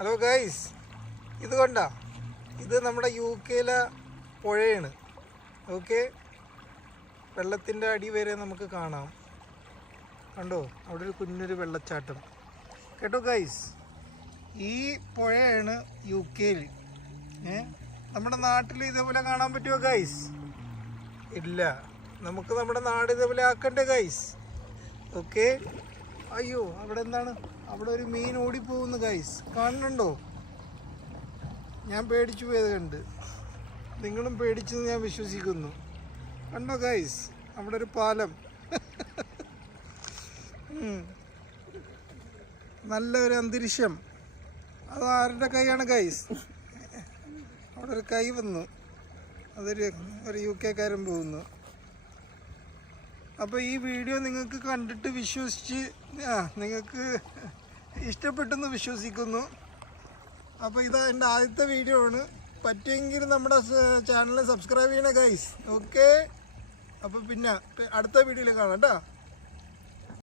Hello guys, ഇത് കണ്ടോ? ഇത് നമ്മുടെ UK-ലെ പുഴയാണ്. ഓക്കെ, വെള്ളത്തിൻ്റെ അടി വരെ നമുക്ക് കാണാം. കണ്ടോ, അവിടെ ഒരു കുഞ്ഞൊരു വെള്ളച്ചാട്ടം. കേട്ടോ ഗൈസ്, ഈ പുഴയാണ് UK-ൽ. നമ്മുടെ നാട്ടിൽ ഇതേപോലെ കാണാൻ പറ്റുമോ ഗൈസ്? ഇല്ല. നമുക്ക് നമ്മുടെ നാട് ഇതേപോലെ ആക്കണ്ടേ ഗൈസ്? ഓക്കെ. അയ്യോ, അവിടെ എന്താണ്? അവിടെ ഒരു മീൻ ഓടിപ്പോകുന്നു ഗൈസ്, കാണുന്നുണ്ടോ? ഞാൻ പേടിച്ചു പോയത് കണ്ട്, നിങ്ങളും പേടിച്ചെന്ന് ഞാൻ വിശ്വസിക്കുന്നു. കണ്ടോ ഗൈസ്, അവിടെ ഒരു പാലം. നല്ലൊരു അന്തരീക്ഷം. അത് ആരുടെ കൈയാണ് ഗൈസ്? അവിടെ ഒരു കൈ വന്നു, അതൊരു UK-കാരൻ പോകുന്നു. അപ്പോൾ ഈ വീഡിയോ നിങ്ങൾക്ക് കണ്ടിട്ട് വിശ്വസിച്ച് നിങ്ങൾക്ക് ഇഷ്ടപ്പെട്ടെന്ന് വിശ്വസിക്കുന്നു. അപ്പോൾ ഇത് എൻ്റെ ആദ്യത്തെ വീഡിയോ ആണ്. പറ്റുമെങ്കിൽ നമ്മുടെ ചാനൽ സബ്സ്ക്രൈബ് ചെയ്യണേ ഗൈസ്. ഓക്കെ, അപ്പോൾ പിന്നെ അടുത്ത വീഡിയോയിൽ കാണാം കേട്ടോ.